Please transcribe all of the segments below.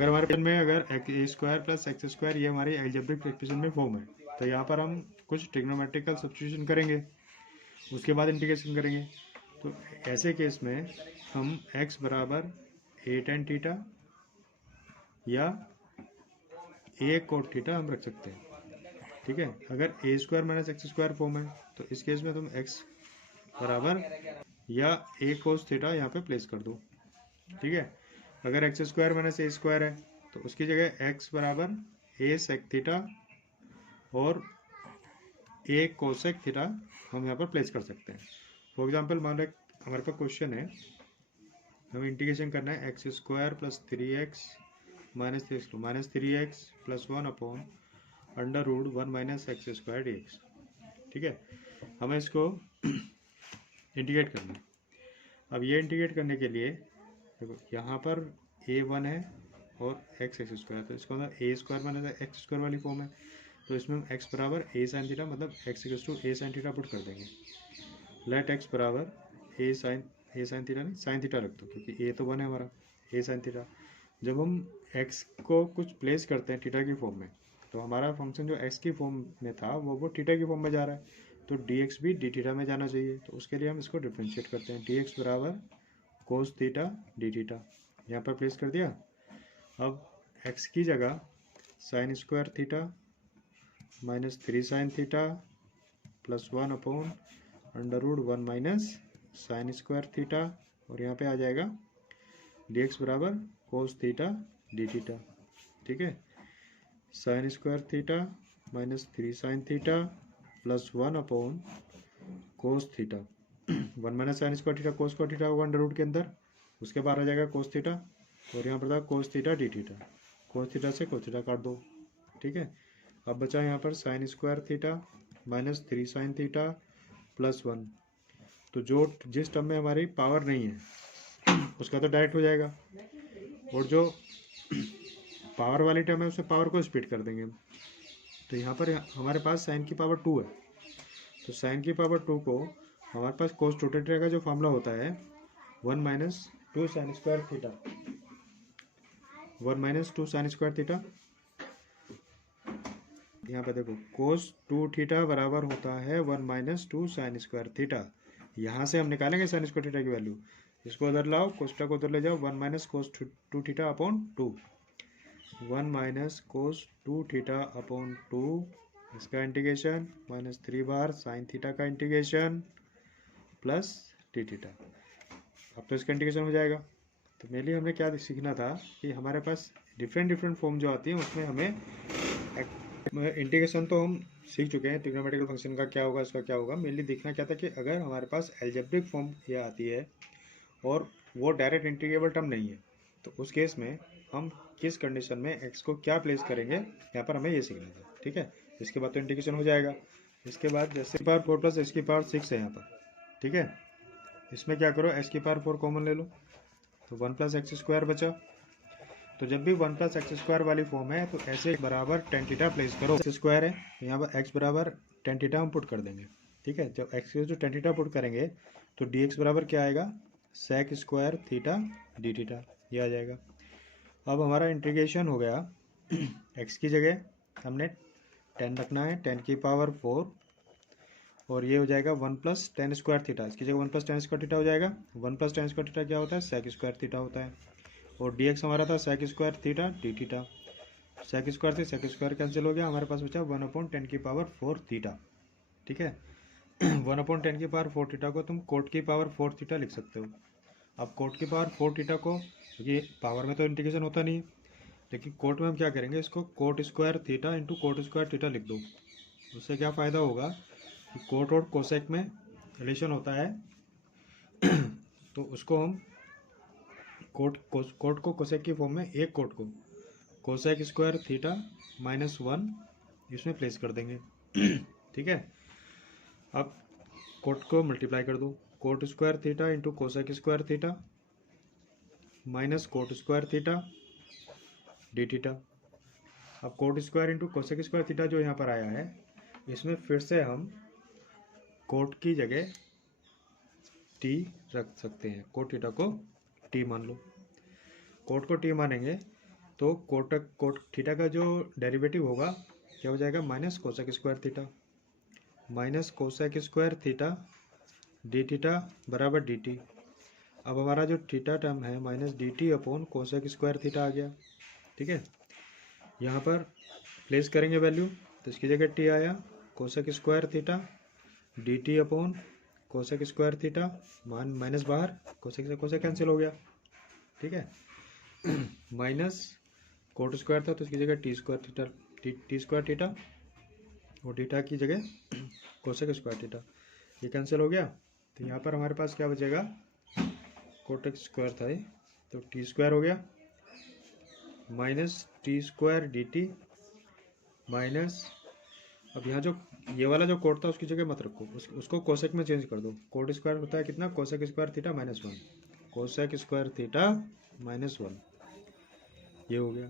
अगर हमारे पेन में अगर a square plus x square ये हमारी अलजेब्रिक एक्सप्रेशन में फॉर्म है, तो यहाँ पर हम कुछ ट्रिग्नोमेट्रिकल सब्स्टिट्यूशन करेंगे, उसके बाद इंटीग्रेशन करेंगे। तो ऐसे केस में हम x बराबर ए टेन थीटा या ए कोट थीटा हम रख सकते हैं। ठीक है, अगर a square minus x square form है तो इस केस में तुम x बराबर या ए कोस थीटा यहाँ पे प्लेस कर दो। ठीक है, अगर x square minus a square है तो उसकी जगह x बराबर ए सेक थीटा और ए कोसेक थीटा हम यहाँ पर प्लेस कर सकते हैं। फॉर एग्जांपल मान लो हमारे पास क्वेश्चन है, हमें इंटीग्रेशन करना है x square plus 3x minus three x plus 1 upon under root 1 minus x square d x. ठीक है, हमें इसको इंटीग्रेट करना है। अब ये इंटीग्रेट करने के लिए देखो यहाँ पर a1 है और x स्क्वायर, तो इसका मतलब a square minus x square वाली फॉर्म है, तो इसमें हम x बराबर ए साइन थीटा मतलब x equals to a sine theta put कर देंगे। लेट x बराबर ए साइन थीटा नहीं साइन थीटा रख दो, क्योंकि a तो 1 है हमारा, ए साइन थीटा। जब हम x को कुछ प्लेस करते हैं थीटा की फॉर्म में, तो हमारा फंक्शन जो x की फॉर्म में था वो थीटा की फॉर्म में जा रहा है, तो dx भी डी थीटा में जाना चाहिए। तो उसके लिए हम इसको डिफ्रेंशिएट करते हैं, dx बराबर कोस थीटा डी थीटा, यहाँ पर प्लेस कर दिया। अब x की जगह sine square theta minus 3 sine theta plus 1 upon under root 1 minus sine square theta, और यहाँ पे आ जाएगा dx बराबर कोस थीटा डी थीटा। ठीक है, sign square theta minus 3 sine theta plus 1 upon cos theta 1 minus sine square theta cos square theta होगा under root के अंदर, उसके बाद आ जाएगा कोस थीटा, और यहाँ पर था cos theta d theta, cos theta से कोस थीटा काट दो। ठीक है, अब बचा यहाँ पर sign square theta minus 3 sine theta plus 1, तो जो जिस टर्म में हमारी पावर नहीं है उसका तो डायरेक्ट हो जाएगा, और जो पावर वाली टर्म है उसमें पावर को स्प्लिट कर देंगे। तो यहाँ पर हमारे पास साइन की पावर 2 है, तो साइन की पावर 2 को हमारे पास कोस टू थीटा का जो फॉर्मूला होता है 1 minus 2 sign square theta, 1 minus 2 sign square theta, यहाँ पे देखो कोस 2 थीटा बराबर होता है 1 माइनस 2 साइन स्क्वायर थीटा। यहाँ से हम निकालेंगे साइन स्क्वायर थीटा की वैल्यू, इसको उधर लाओ, कोस्टा को उधर ले जाओ, 1 minus cos 2 theta upon 2, 1 minus cos 2 theta upon 2, इसका इंटीग्रेशन माइनस 3 बार साइन थीटा का इंटीग्रेशन प्लस डी थीटा। अब तो इसका इंटीग्रेशन हो जाएगा। तो मेनली हमने क्या सीखना था कि हमारे पास डिफरेंट फॉर्म जो आती है उसमें हमें इंटीग्रेशन तो हम सीख चुके हैं, ट्रिग्नोमेट्रिकल फंक्शन का क्या होगा इसका क्या होगा। मेनली देखना क्या था कि अगर हमारे पास एल्जेब्रिक फॉर्म ये आती है और वो डायरेक्ट इंटीग्रेबल टर्म नहीं है, तो उस केस में हम किस कंडीशन में x को क्या प्लेस करेंगे, यहाँ पर हमें ये सीखना था। ठीक है, इसके बाद तो इंटीग्रेशन हो जाएगा। इसके बाद जैसे पावर 4 प्लस एक्स की पावर 6 है यहाँ पर, ठीक है, इसमें क्या करो x की पावर 4 कॉमन ले लो, तो 1 प्लस एक्स स्क्वायर बचा। तो जब भी 1 प्लस एक्स स्क्वायर वाली फॉर्म है तो ऐसे बराबर टेन थीटा प्लेस करो, एक्स स्क्वायर है तो यहाँ पर x बराबर टेन थीटा हम पुट कर देंगे। ठीक है, जब x जो टेन थीटा पुट करेंगे तो dx बराबर क्या आएगा, sec square theta d theta, ये आ जाएगा। अब हमारा इंटीग्रेशन हो गया x की जगह हमने 10 रखना है, 10 की पावर 4, और ये हो जाएगा 1 प्लस टेन स्क्वायर थीटा, इसकी जगह 1 प्लस टेन स्क्वायर थीटा हो जाएगा। 1 प्लस टेन स्क्वायर थीटा क्या होता है, सेक स्क्वायर थीटा होता है, और dx हमारा था sec square theta d theta, sec square से सेक स्क्वायर कैंसिल हो गया, हमारे पास बचा 1 अपॉन 10 की पावर 4 थीटा। ठीक है 1 अपॉन 10 की पावर 4 थीटा को तुम कोट की पावर 4 थीटा लिख सकते हो। अब कोट की पावर 4 थीटा को, ये पावर में तो इंटीग्रेशन होता नहीं है, लेकिन कोट में हम क्या करेंगे, इसको coat square theta into coat square theta लिख दो। उससे क्या फ़ायदा होगा कि कोट और कोसेक में रिलेशन होता है तो उसको हम कोट को कोसेक की फॉर्म में एक कोट को कोसेक स्क्वायर थीटा माइनस 1 इसमें प्लेस कर देंगे। ठीक है, अब कोट को मल्टीप्लाई कर दो, cot square theta into cosec square theta minus cot square theta d theta. अब cot square into cosec square theta जो यहाँ पर आया है, इसमें फिर से हम कोट की जगह टी रख सकते हैं, कोट थीटा को टी मान लो। कोट को टी मानेंगे तो कोट थीटा का जो डेरिवेटिव होगा क्या हो जाएगा, minus cosec square theta, minus cosec square theta d theta बराबर डी टी। अब हमारा जो थीटा टर्म है minus d t upon cosec square theta आ गया। ठीक है, यहाँ पर प्लेस करेंगे वैल्यू, तो इसकी जगह टी आया, cosec square theta D t upon cosec square theta, minus बाहर, कोसेक से कोसेक कैंसिल हो गया। ठीक है, माइनस कोट स्क्वायर था तो इसकी जगह T square theta, T square theta और थीटा की जगह कोसेक स्क्वायर थीटा, ये कैंसिल हो गया। तो यहाँ पर हमारे पास क्या बचेगा, कोटेक स्क्वायर था ये, तो टी स्क्वायर हो गया minus t square d T minus, अब यहाँ जो ये वाला जो कोट था उसकी जगह मत रखो, उसको कोसेक में चेंज कर दो। कोट स्क्वायर होता है कितना, cosec square theta minus one, cosec square theta minus one, ये हो गया।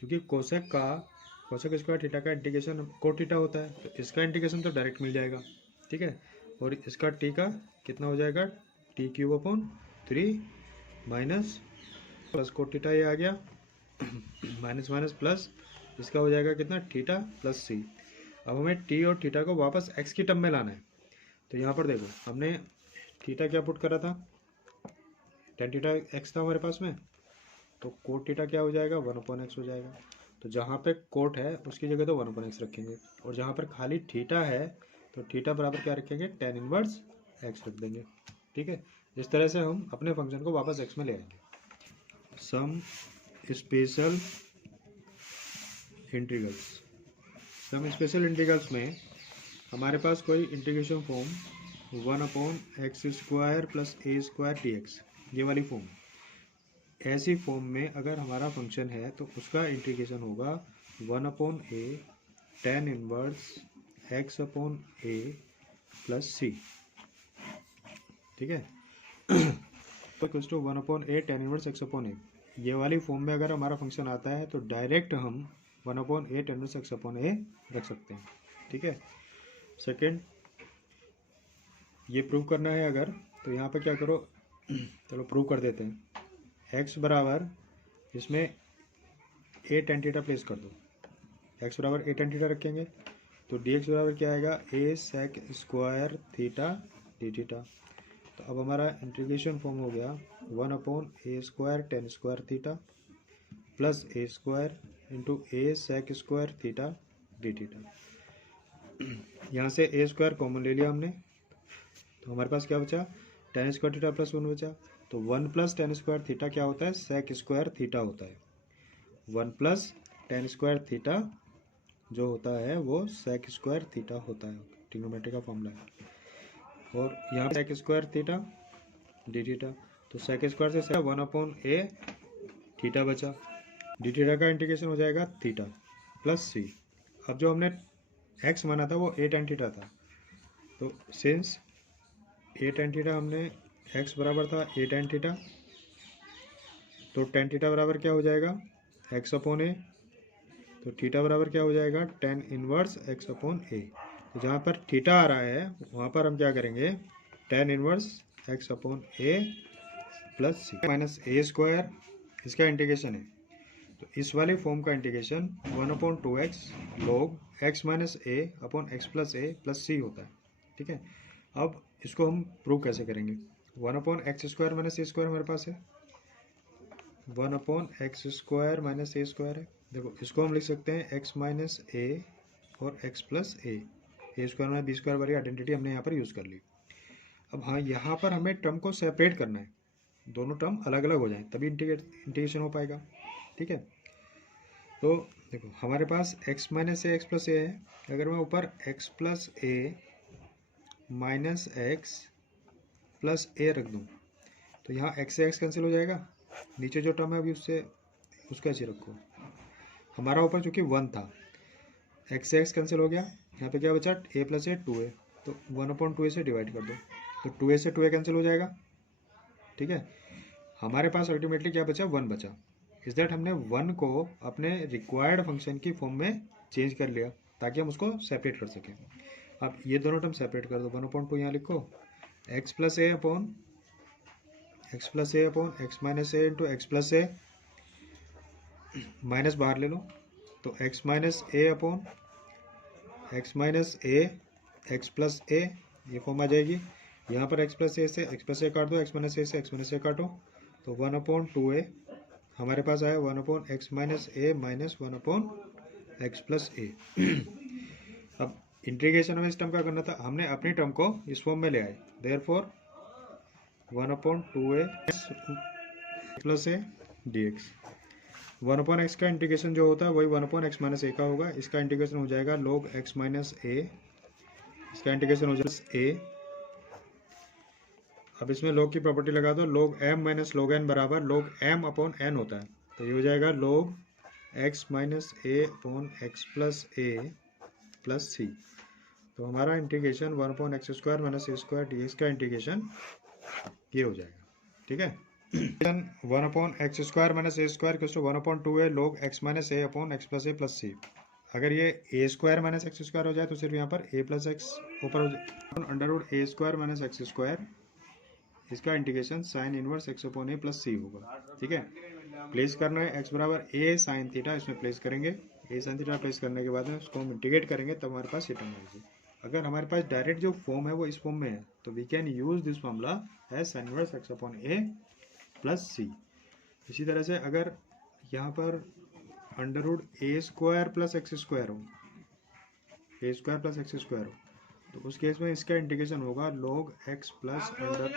क्योंकि कोसेक स्क्वायर थीटा का इंटीग्रेशन कोट थीटा होता है, तो इसका इंटीग्रेशन तो डायरेक्ट मिल जाएगा। ठीक है, और इसका टी का कितना हो जाएगा, T cube upon 3 minus plus cot theta, ये आ गया माइनस माइनस प्लस, इसका हो जाएगा कितना, थीटा प्लस सी। अब हमें टी और थीटा को वापस एक्स की टर्म में लाना है। तो यहाँ पर देखो हमने थीटा क्या पुट करा था, टेन थीटा एक्स था हमारे पास में, तो कोट थीटा क्या हो जाएगा, 1/x हो जाएगा। तो जहाँ पे कोट है उसकी जगह तो 1/x रखेंगे, और जहाँ पर खाली थीटा है तो थीटा बराबर क्या रखेंगे, tan इनवर्स x रख देंगे। ठीक है, इस तरह से हम अपने फंक्शन को वापस x में ले आएंगे। Some special integrals, some special integrals में हमारे पास कोई integration form 1/x² plus a² dx, ये वाली फॉर्म, ऐसी फॉर्म में अगर हमारा फंक्शन है तो उसका इंटीग्रेशन होगा 1/a tan inverse x/a plus c. ठीक है, equals to 1/a tan inverse x/a, ये वाली फॉर्म में अगर हमारा फंक्शन आता है तो डायरेक्ट हम 1/a tan इनवर्स x/a रख सकते हैं। ठीक है, सेकेंड ये प्रूव करना है अगर, तो यहाँ पे क्या करो, चलो प्रूव कर देते हैं। x बराबर इसमें a tan थीटा प्लेस कर दो, x बराबर a tan थीटा रखेंगे तो dx बराबर क्या आएगा, a sec square theta d theta. तो अब हमारा इंटीग्रेशन फॉर्म हो गया 1/a² tan square theta plus a² into a sec square theta d theta. यहाँ से a² कॉमन ले लिया हमने, तो हमारे पास क्या बचा, tan स्क्वायर थीटा प्लस 1 बचा। तो 1 प्लस tan स्क्वायर थीटा क्या होता है, sec स्क्वायर थीटा होता है। 1 प्लस tan स्क्वायर थीटा जो होता है वो sec स्क्वायर थीटा होता है, ट्रिग्नोमेट्री का फॉर्मूला है। और यहाँ पे sec square theta d theta, तो sec स्क्वायर से 1/a थीटा बचा, डी थीटा का इंटीग्रेशन हो जाएगा थीटा प्लस सी। अब जो हमने x माना था वो a tan थीटा था, तो सिंस a tan थीटा हमने x बराबर था a tan थीटा, तो tan थीटा बराबर क्या हो जाएगा, x/a, तो थीटा बराबर क्या हो जाएगा, tan इनवर्स x/a। तो जहाँ पर थीटा आ रहा है वहाँ पर हम क्या करेंगे, tan inverse x/a plus c minus a², इसका इंटीग्रेशन है। तो इस वाले फॉर्म का integration 1/2x log x minus a upon x plus a plus c होता है। ठीक है, अब इसको हम प्रूव कैसे करेंगे, 1/x² माइनस a² हमारे पास है, 1/x² माइनस a² है। देखो इसको हम लिख सकते हैं x माइनस a और x प्लस a² में b² वाली आइडेंटिटी हमने यहाँ पर यूज़ कर ली। अब हाँ, यहाँ पर हमें टर्म को सेपरेट करना है, दोनों टर्म अलग अलग हो जाएं तभी इंटीग्रेशन हो पाएगा। ठीक है, तो देखो हमारे पास x minus a x plus a है, अगर मैं ऊपर x plus a minus x plus a रख दूँ तो यहाँ x से x कैंसिल हो जाएगा, नीचे जो टर्म है अभी उसको ऐसे रखो। हमारा ऊपर चूँकि 1 था, x से x कैंसिल हो गया, यहाँ पे क्या बचा, a प्लस a 2a, तो 1/2a से डिवाइड कर दो, तो 2a से 2a कैंसिल हो जाएगा। ठीक है, हमारे पास अल्टीमेटली क्या बचा, 1 बचा। इस दैट हमने 1 को अपने रिक्वायर्ड फंक्शन की फॉर्म में चेंज कर लिया ताकि हम उसको सेपरेट कर सकें। अब ये दोनों टर्म सेपरेट कर दो, 1/2 यहाँ लिखो, x plus a upon x minus a into x plus a minus बाहर ले लो, तो x minus a upon x minus A x plus ए, ये फॉर्म आ जाएगी। यहाँ पर x प्लस ए से x प्लस ए काट दो, x माइनस ए से x माइनस ए काटो, तो 1/2a हमारे पास आया 1/x माइनस ए माइनस 1/x प्लस ए। अब इंटीग्रेशन में इस टर्म का करना था, हमने अपनी टर्म को इस फॉर्म में ले आए, देयरफॉर 1/2a प्लस ए dx। 1/x का इंटीग्रेशन जो होता है वही 1/x माइनस ए का होगा। इसका इंटीग्रेशन हो जाएगा log x माइनस ए, इसका इंटीग्रेशन हो जाएगा ए। अब इसमें log की प्रॉपर्टी लगा दो, log m minus log n बराबर log m अपॉन n होता है, तो ये हो जाएगा log x minus a upon x plus a plus c. तो हमारा integration 1/x square minus a square dx का इंटीग्रेशन ये हो जाएगा। ठीक है, 1/x square minus a square equals to 1/2a log x minus a upon x plus a plus c. अगर ये a square minus x square हो जाए तो सिर्फ यहाँ पर ए प्लस एक्स ऊपर हो जाए, under root a square minus x square, इसका integration sine inverse x upon a plus c होगा। ठीक है, प्लेस करना है एक्स बराबर ए साइन थीटा, इसमें प्लेस करेंगे, ए साइन थीटा प्लेस करने के बाद में उसको हम इंटीग्रेट करेंगे, तब हमारे पास ये टर्म आएगी। अगर हमारे पास डायरेक्ट जो फॉर्म है वो इस फॉर्म में है, तो we can use this formula as sine inverse x upon a plus c. इसी तरह से अगर यहाँ पर under root a square plus x square हो, a square plus x square हो, तो उस केस में इसका इंटीग्रेशन होगा log x plus under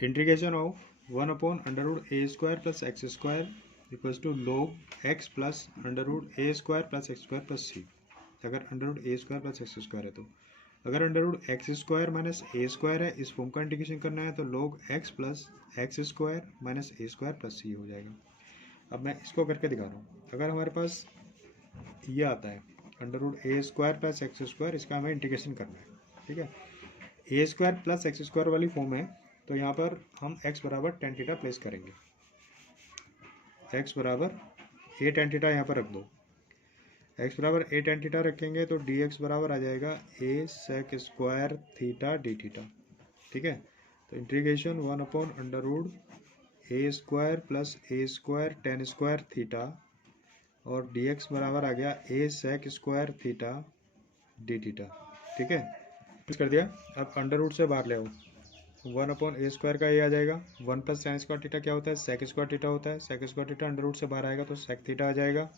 integration of 1/√a square plus x square equals to log x plus under root a square plus x square plus c. अगर under root a square plus x square है तो, अगर under root x square minus a square है, इस form का integration करना है तो log x plus x square minus a square plus c हो जाएगा। अब मैं इसको करके दिखा रहा हूँ। अगर हमारे पास ये आता है under root a square plus x square, इसका हमें इंटीग्रेशन करना है। ठीक है, a square plus x square वाली फॉर्म है, तो यहाँ पर हम x बराबर टेन थीटा प्लेस करेंगे, x बराबर ए टेन थीटा यहाँ पर रख दो, x बराबर ए टेन थीटा रखेंगे तो dx बराबर आ जाएगा a sec square theta d theta. ठीक है, तो integration 1/√a square plus a square tan square theta और dx बराबर आ गया a sec square theta d theta. ठीक है, कर दिया। अब अंडर रूट से बाहर ले आओ, 1/a स्क्वायर का ये आ जाएगा, 1 प्लस साइन स्क्वायर थीटा क्या होता है, सेक स्क्वायर थीटा होता है, sec square theta under root से बाहर आएगा तो सेक थीटा आ जाएगा।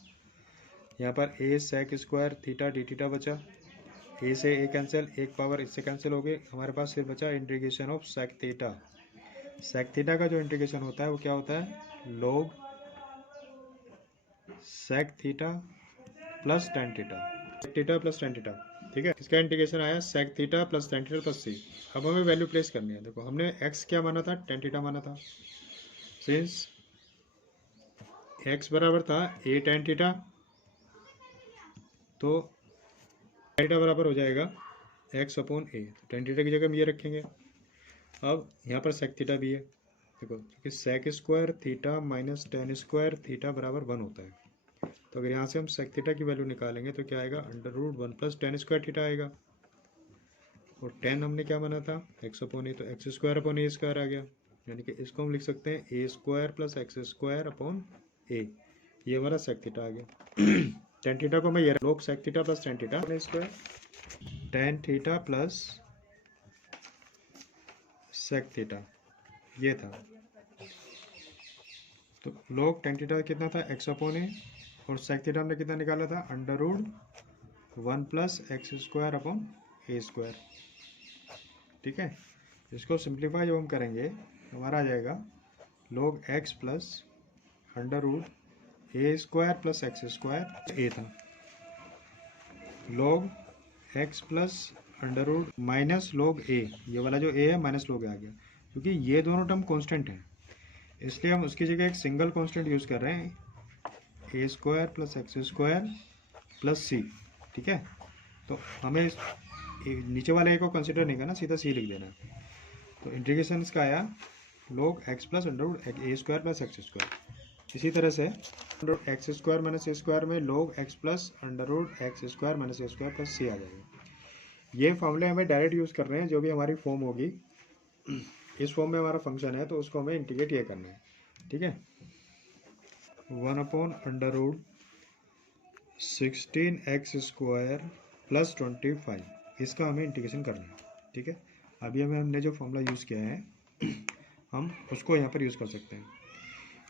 यहाँ पर a sec square theta d theta बचा, ए से ए कैंसिल, एक पावर इससे कैंसिल हो गई, हमारे पास सिर्फ बचा integration of sec theta. Sec theta का जो इंटीग्रेशन होता है वो क्या होता है, log sec theta plus tan theta, theta plus tan theta. ठीक है, इसका इंटीग्रेशन आया sec theta plus tan theta plus c. अब हमें वैल्यू प्लेस करनी है। देखो हमने x क्या माना था, टेन थीटा माना था, सिंस x बराबर था ए टेन थीटा, तो थीटा बराबर हो जाएगा x अपॉन ए, टेन थीटा की जगह हम ये रखेंगे। अब यहाँ पर सेक थीटा भी है, देखो कि sec square theta minus tan square theta बराबर 1 होता है, तो अगर यहाँ से हम सेक थीटा की वैल्यू निकालेंगे तो क्या आएगा, under root 1 plus tan square theta आएगा, और 10 हमने क्या माना था, एक्स अपॉन ए, तो x square upon a square आ गया, यानी कि इसको हम लिख सकते हैं a square plus x square upon a, ये हमारा सेक थीटा आ गया। टेन थीटा को मैं ये log sec theta plus tan theta square, tan theta plus sec theta ये था, तो log टेन थीटा कितना था, एक्स अपॉन ए, और सेक थीटा हमने कितना निकाला था, under root 1 plus x square upon a square. ठीक है, इसको सिंप्लीफाई जब हम करेंगे तो हमारा आ जाएगा log x plus under root a square plus x square, a था log x plus under root minus log a, ये वाला जो a है माइनस log a आ गया, क्योंकि ये दोनों टर्म कांस्टेंट हैं, इसलिए हम उसकी जगह एक सिंगल कांस्टेंट यूज़ कर रहे हैं, a square plus x square plus c. ठीक है, तो हमें नीचे वाले ए को कंसिडर नहीं करना, सीधा सी लिख देना है। तो इंटीग्रेशन इसका आया log x plus under root a square plus x square. इसी तरह से under root x square minus a square में log x plus under root x square minus a square plus c आ जाएगा। ये फॉर्मूले हमें डायरेक्ट यूज़ कर रहे हैं, जो भी हमारी फॉर्म होगी इस फॉर्म में हमारा फंक्शन है तो उसको हमें इंटीग्रेट ये करना है, ठीक है। 1/√16x² + 25 इसका हमें इंटीग्रेशन करना है, ठीक है। अभी हमें हमने जो फॉर्मूला यूज़ किया है हम उसको यहाँ पर यूज़ कर सकते हैं।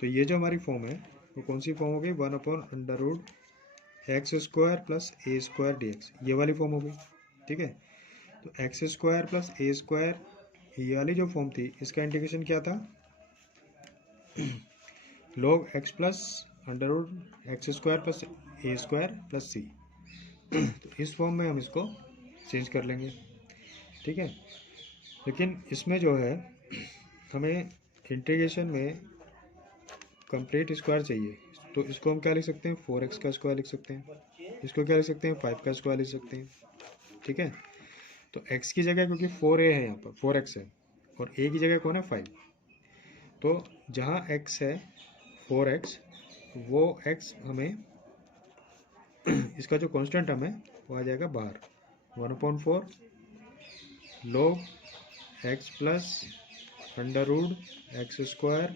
तो ये जो हमारी फॉर्म है वो कौन सी फॉर्म हो गई, 1/√x² + a² dx, ये वाली फॉर्म हो गई, ठीक है। तो x² + a², ये वाली जो फॉर्म थी इसका इंटीग्रेशन क्या था, log x + √x² + a² + c। तो इस फॉर्म में हम इसको चेंज कर लेंगे, ठीक है। लेकिन इसमें जो है हमें इंटीग्रेशन में कंप्लीट स्क्वायर चाहिए, तो इसको हम क्या लिख सकते हैं, 4x का स्क्वायर लिख सकते हैं, इसको क्या लिख सकते हैं, 5 का स्क्वायर लिख सकते हैं, ठीक है। तो x की जगह क्योंकि 4a है यहाँ पर 4x है और a की जगह कौन है 5, तो जहाँ x है 4x वो x हमें इसका जो कांस्टेंट टर्म है वो आ जाएगा बाहर, 1/4 log x + √x²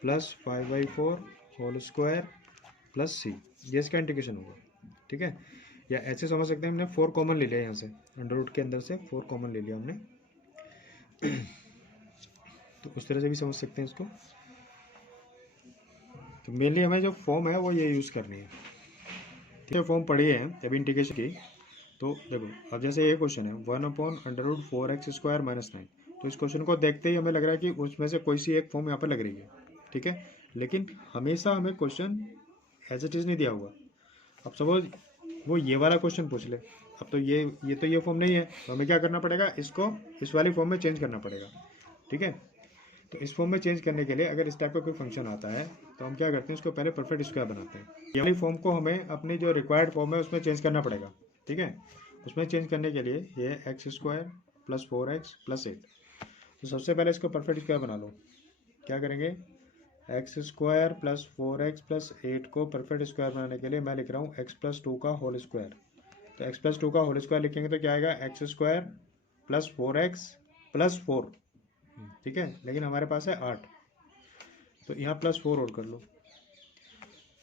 + 5/4 whole square + c, ये इसका इंटीग्रेशन होगा, ठीक है। या ऐसे समझ सकते हैं हमने 4 कॉमन ले लिया यहाँ से, अंडर रूट के अंदर से 4 कॉमन ले लिया हमने तो उस तरह से भी समझ सकते हैं इसको। तो मेनली हमें जो फॉर्म है वो ये यूज़ करनी है, ठीक है। फॉर्म पढ़ी है अभी इंटीग्रेशन की, तो देखो अब जैसे ये क्वेश्चन है 1/√4x² - 9, तो इस क्वेश्चन को देखते ही हमें लग रहा है कि उसमें से कोई सी एक फॉर्म यहाँ पर लग रही है, ठीक है। लेकिन हमेशा हमें क्वेश्चन एज इट इज़ नहीं दिया हुआ। अब सपोज वो ये वाला क्वेश्चन पूछ ले, अब तो ये फॉर्म नहीं है, तो हमें क्या करना पड़ेगा, इसको इस वाली फॉर्म में चेंज करना पड़ेगा, ठीक है। तो इस फॉर्म में चेंज करने के लिए अगर इस टाइप का कोई फंक्शन आता है तो हम क्या करते हैं, उसको पहले परफेक्ट स्क्वायर बनाते हैं। ये वाली फॉर्म को हमें अपनी जो रिक्वायर्ड फॉर्म है उसमें चेंज करना पड़ेगा, ठीक है। उसमें चेंज करने के लिए ये x² + 4x + 8, तो सबसे पहले इसको परफेक्ट स्क्वायर बना लो। क्या करेंगे, x² + 4x + 8 को परफेक्ट स्क्वायर बनाने के लिए मैं लिख रहा हूँ x + 2 का होल स्क्वायर। तो x + 2 का होल स्क्वायर लिखेंगे तो क्या आएगा, x² + 4x + 4, ठीक है। लेकिन हमारे पास है 8, तो यहाँ +4 और कर लो।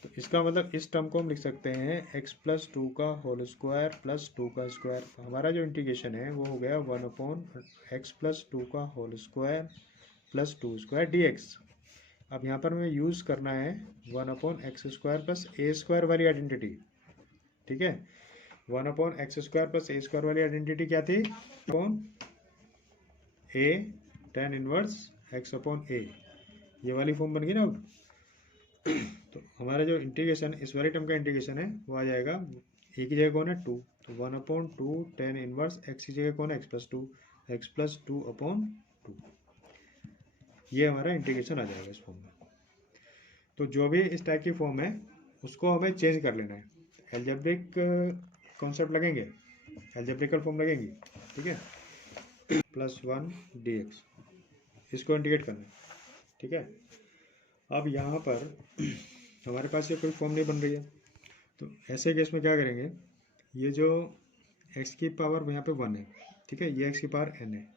तो इसका मतलब इस टर्म को हम लिख सकते हैं x + 2 का होल स्क्वायर + 2 का स्क्वायर। तो हमारा जो इंटीग्रेशन है वो हो गया 1/x + 2 का होल स्क्वायर + 2² dx। अब यहाँ पर हमें यूज़ करना है 1/x² + a² वाली आइडेंटिटी, ठीक है। 1/x² + a² वाली आइडेंटिटी क्या थी, a tan इनवर्स x/a, ये वाली फॉर्म बन गई ना। अब तो हमारा जो इंटीग्रेशन इस वाले टर्म का इंटीग्रेशन है वो आ जाएगा, ए की जगह कौन है 2, तो 1/2 tan इनवर्स x की जगह कौन है x + 2, x + 2/2, ये हमारा इंटीग्रेशन आ जाएगा इस फॉर्म में। तो जो भी इस टाइप की फॉर्म है उसको हमें चेंज कर लेना है, एल्जेब्रिक कॉन्सेप्ट लगेंगे, एल्जेब्रिकल फॉर्म लगेंगी, ठीक है। +1 dx इसको इंटीग्रेट करना है, ठीक है। अब यहाँ पर हमारे पास ये कोई फॉर्म नहीं बन रही है, तो ऐसे केस में क्या करेंगे, ये जो x की पावर यहाँ पे 1 है, ठीक है, ये x की पावर n है।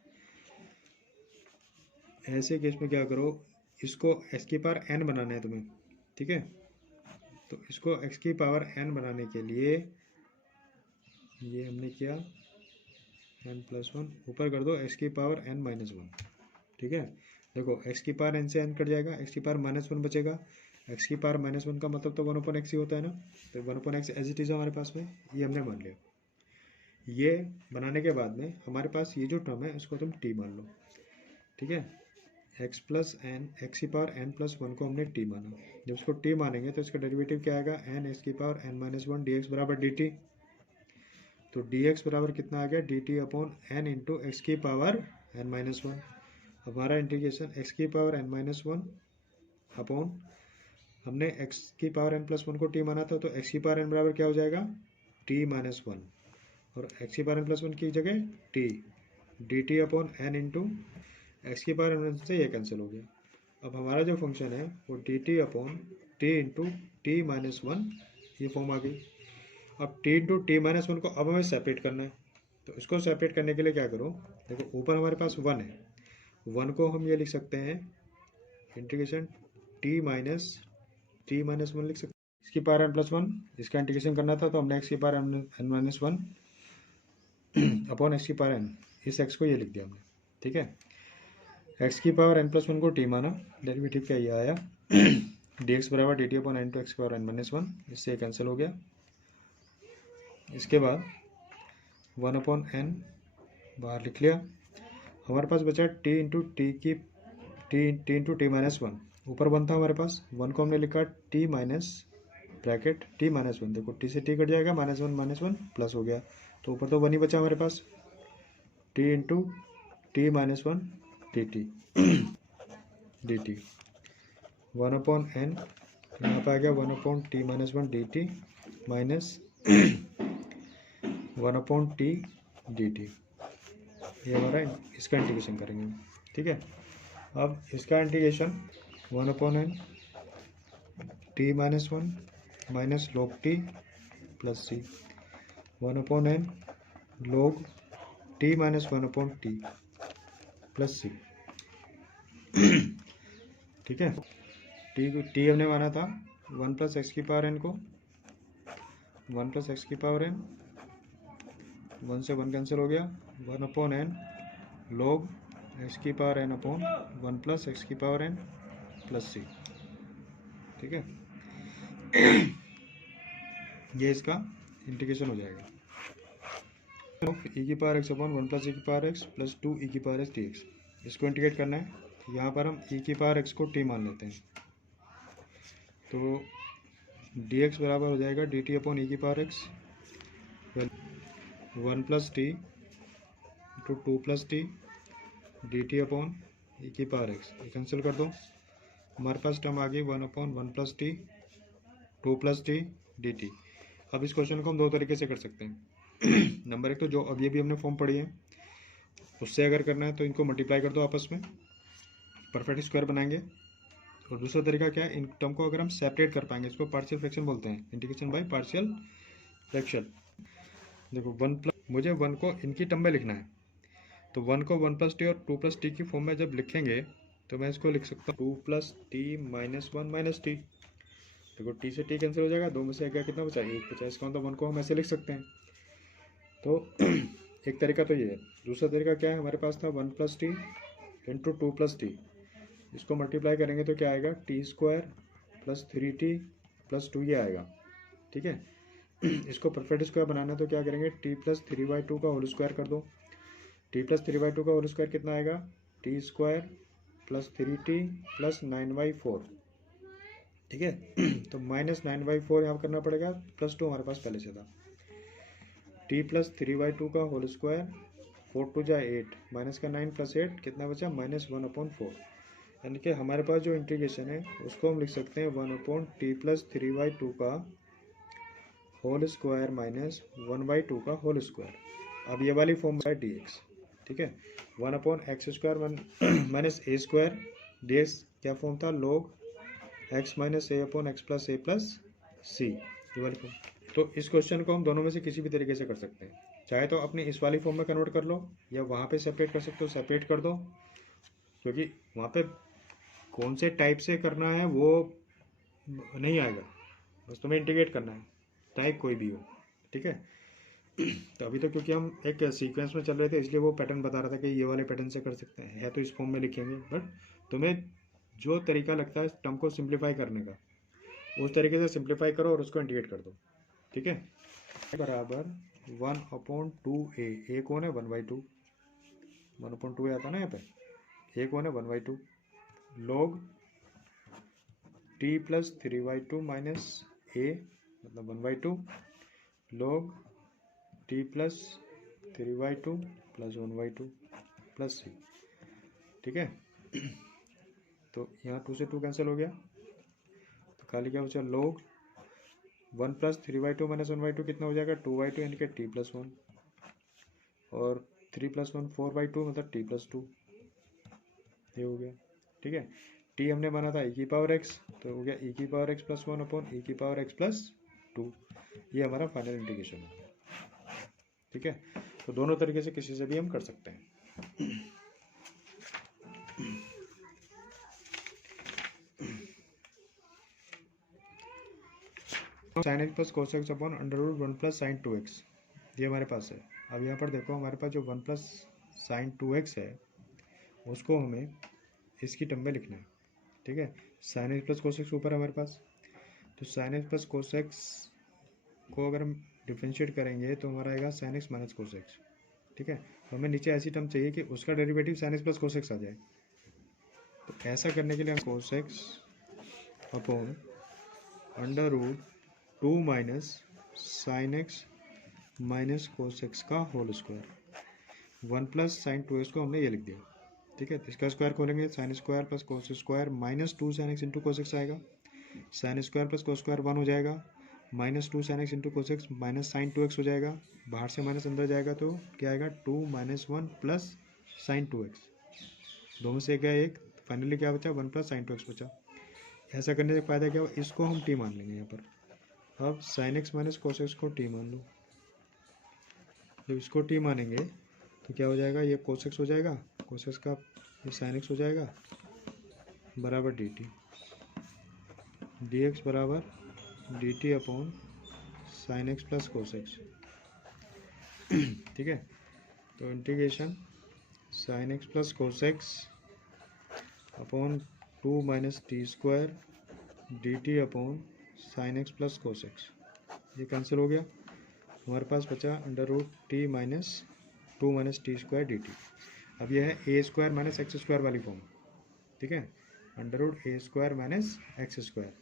ऐसे केस में क्या करो, इसको x की पावर n बनाना है तुम्हें, ठीक है। तो इसको x की पावर n बनाने के लिए ये हमने किया n+1 ऊपर कर दो x की पावर n-1, ठीक है। देखो x की पावर n से n कट जाएगा, x की पावर -1 बचेगा, x की पावर -1 का मतलब तो 1/x ही होता है ना, तो 1/x एज इट इज़ हमारे पास में, ये हमने मान लिया। ये बनाने के बाद में हमारे पास ये जो टर्म है उसको तुम t मान लो, ठीक है। x की पावर n+1 को हमने t माना, जब इसको t मानेंगे तो इसका डेरिवेटिव क्या आएगा, n की पावर n-1 dx बराबर dt। तो dx बराबर कितना आ गया, dt/n × x की पावर n-1। हमारा इंटीग्रेशन x की पावर n-1 अपॉन, हमने x की पावर n+1 को t माना था, तो x की पावर n बराबर क्या हो जाएगा, t-1, और x की पावर n+1 की जगह t, dt/n × x की पावर n से ये कैंसिल हो गया। अब हमारा जो फंक्शन है वो dt/t × t-1 ये फॉर्म आ गई। अब t × t-1 को अब हमें सेपरेट करना है, तो इसको सेपरेट करने के लिए क्या करो, देखो ऊपर हमारे पास 1 है, 1 को हम ये लिख सकते हैं इंटीग्रेशन t-1 लिख सकते हैं, इसकी पावर n+1, इसका इंटीग्रेशन करना था तो हमने x की पावर n-1 अपॉन x की पावर n, इस x को ये लिख दिया हमने, ठीक है। x की पावर n+1 को t माना, डेरिवेटिव क्या ये आया dx बराबर dt upon n to x की पावर n-1, इससे कैंसिल हो गया। इसके बाद 1/n बाहर लिख लिया, हमारे पास बचा t इंटू t-1, ऊपर 1 था हमारे पास, 1 को हमने लिखा t माइनस ब्रैकेट t-1, देखो t से t कट जाएगा, -1 प्लस हो गया, तो ऊपर तो 1 ही बचा हमारे पास, t into t-1 dt 1/n, यहाँ पर आ गया 1/t-1 dt minus 1/t dt, ये हमारा इसका इंटीग्रेशन करेंगे, ठीक है। अब इसका integration 1/n t-1 minus log t plus c, 1/n log t-1/t plus c, ठीक है। t हमने माना था 1 प्लस एक्स की पावर n को, 1 प्लस एक्स की पावर n, 1 से 1 कैंसिल हो गया, 1/n log x की power n upon 1 plus x की पावर n प्लस c, ठीक है। ये इसका इंटीग्रेशन हो जाएगा, e की power x upon 1 plus e की पावर x प्लस 2 e की पावर x dx, इसको इंटीग्रेट करना है, यहाँ पर हम e की पावर x को t मान लेते हैं, तो dx बराबर हो जाएगा dt अपॉन e की power x 1 plus T into 2 plus T dt upon e की पावर x, ये कैंसिल कर दो, हमारे पास टर्म आ गई 1/1 plus T 2 plus T dt। अब इस क्वेश्चन को हम दो तरीके से कर सकते हैं नंबर एक, तो जो अब ये भी हमने फॉर्म पढ़ी है उससे अगर करना है तो इनको मल्टीप्लाई कर दो आपस में, परफेक्ट स्क्वायर बनाएंगे। और दूसरा तरीका क्या है, इन टर्म को अगर हम सेपरेट कर पाएंगे, इसको पार्शियल फ्रैक्शन बोलते हैं, इंटीग्रेशन बाय पार्शियल फ्रैक्शन। देखो 1 प्लस, मुझे 1 को इनकी टर्म में लिखना है, तो 1 को 1 प्लस टी और 2 प्लस टी की फॉर्म में जब लिखेंगे तो मैं इसको लिख सकता हूँ 2 plus T minus 1 minus T, देखो टी से टी कैंसिल हो जाएगा, 2 में से क्या कितना बचा, 1 बचा, इसका मतलब 1 को हम ऐसे लिख सकते हैं। तो एक तरीका तो ये है। दूसरा तरीका क्या है, हमारे पास था 1 plus T into 2 plus T, इसको मल्टीप्लाई करेंगे तो क्या आएगा, T square plus 3t plus 2 ये आएगा, ठीक है। इसको परफेक्ट स्क्वायर बनाना है तो क्या करेंगे, t प्लस 3/2 का होल स्क्वायर कर दो, t प्लस 3/2 का होल स्क्वायर कितना आएगा, T square plus 3t plus 9/4, ठीक है। तो माइनस 9/4 यहाँ करना पड़ेगा, प्लस 2 हमारे पास पहले से था, t प्लस 3/2 का होल स्क्वायर, 4 2 जा 8, माइनस का 9 प्लस 8 कितना बचा, -1/4, यानी कि हमारे पास जो इंटीग्रेशन है उसको हम लिख सकते हैं 1/t प्लस 3/2 का होल स्क्वायर माइनस 1/2 का होल स्क्वायर। अब ये वाली फॉर्म है dx, ठीक है, 1/x² minus a square dx, क्या फॉर्म था, log x minus a upon x plus a plus c, ये वाली फॉर्म। तो इस क्वेश्चन को हम दोनों में से किसी भी तरीके से कर सकते हैं, चाहे तो अपने इस वाली फॉर्म में कन्वर्ट कर लो या वहाँ पे सेपरेट कर सकते हो, सेपरेट कर दो, क्योंकि वहाँ पे कौन से टाइप से करना है वो नहीं आएगा, बस तुम्हें इंटीग्रेट करना है, टाइप कोई भी हो, ठीक है। तो अभी तो क्योंकि हम एक सीक्वेंस में चल रहे थे इसलिए वो पैटर्न बता रहा था कि ये वाले पैटर्न से कर सकते हैं, है तो इस फॉर्म में लिखेंगे, बट तुम्हें जो तरीका लगता है टर्म को सिंप्लीफाई करने का उस तरीके से सिंप्लीफाई करो और उसको इंटीग्रेट कर दो, ठीक है। बराबर 1/2a, ए कौन है, 1/2, 1/2 आता ना यहाँ पे, ए कौन है 1/2, log t plus 3/2 minus a मतलब 1/2 log t plus 3/2 plus 1/2 plus c, ठीक है। तो यहाँ 2 से 2 कैंसिल हो गया, तो खाली क्या बचा, log 1 प्लस 3/2 माइनस 1/2 कितना हो जाएगा, 2/2, यानी कि t प्लस 1, और 3 प्लस 1 4/2 मतलब t प्लस 2, ये हो गया, ठीक है। t हमने माना था e की पावर x, तो हो गया e की power x plus 1 upon e की पावर x प्लस 2, ये हमारा फाइनल इंटीग्रेशन है, ठीक है। तो दोनों तरीके से किसी से भी हम कर सकते हैं। Sine x plus cos x upon under root 1 plus sine 2x, ये हमारे पास है। अब यहाँ पर देखो हमारे पास जो 1 प्लस साइन 2x है उसको हमें इसकी टर्म में लिखना है, ठीक है। Sign x plus cos x ऊपर है हमारे पास, तो sign x plus cos x को अगर हम डिफ्रेंशिएट करेंगे तो हमारा आएगा sign x minus cos x, ठीक है। तो हमें नीचे ऐसी टर्म चाहिए कि उसका derivative sine x plus cos x आ जाए। तो ऐसा करने के लिए हम cos x upon under root 2 minus sine x minus cos x का whole square, 1 plus sine 2x को हमने ये लिख दिया, ठीक है। तो इसका स्क्वायर खोलेंगे, sine square plus cos square minus 2 sine x into cos x आएगा, sine square plus cos square 1 हो जाएगा, minus 2 sine x into cos x minus sine 2x हो जाएगा, बाहर से माइनस अंदर जाएगा तो क्या आएगा 2 माइनस 1 प्लस साइन 2x, दो में से गया एक, फाइनली क्या बचा 1 प्लस साइन 2x बचा। ऐसा करने से फायदा क्या हुआ, इसको हम टी मान लेंगे यहाँ पर। अब sign x minus cos x को टी मान लो, जब इसको टी मानेंगे तो क्या हो जाएगा, ये कोस एक्स हो जाएगा, कोस एक्स का ये साइन एक्स हो जाएगा बराबर डी टी, डी एक्स बराबर d t upon sine x plus cos x, ठीक है। तो integration sine x plus cos x upon 2 minus t square d t upon sine x plus cos x, ये cancel हो गया, हमारे पास बचा under root t minus 2 minus t square d t. अब यह है a square minus x square वाली फॉर्म, ठीक है। Under root a square minus x square,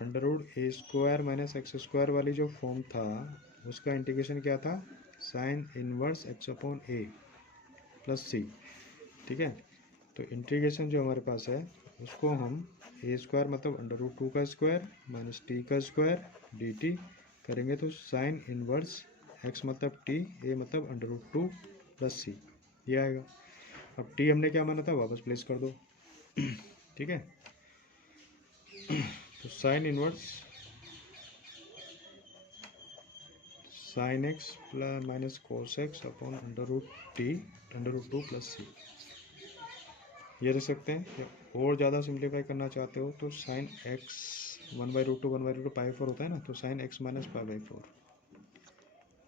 under root a square minus x square वाली जो फॉर्म था उसका इंटीग्रेशन क्या था, sine inverse x upon a plus c, ठीक है। तो इंटीग्रेशन जो हमारे पास है उसको हम ए स्क्वायर मतलब अंडर रूट 2 का स्क्वायर माइनस टी का स्क्वायर डी टी करेंगे तो साइन इनवर्स एक्स मतलब टी, ए मतलब अंडर रूट 2 प्लस सी, ये आएगा। अब टी हमने क्या माना था वापस प्लेस कर दो, ठीक है। तो sine inverse sine x plus minus cos x upon under root t under root 2 plus c, ये रख सकते हैं। और ज़्यादा सिंप्लीफाई करना चाहते हो तो साइन एक्स 1/√2 1/√2 पाई4 होता है ना, तो साइन एक्स माइनस पाई/4,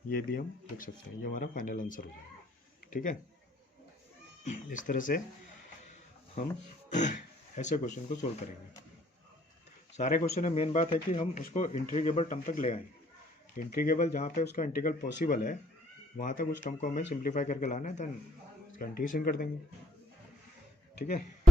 ये भी हम लिख सकते हैं। ये हमारा फाइनल आंसर हो जाएगा, ठीक है। इस तरह से हम ऐसे क्वेश्चन को सोल्व करेंगे। सारे क्वेश्चन में मेन बात है कि हम उसको इंटीग्रेबल टर्म तक ले आएँ। इंटीग्रेबल जहाँ पे उसका इंटीग्रल पॉसिबल है वहाँ तक उस टर्म को हमें सिंप्लीफाई करके लाना है, देन उसका इंटीग्रेशन कर देंगे, ठीक है।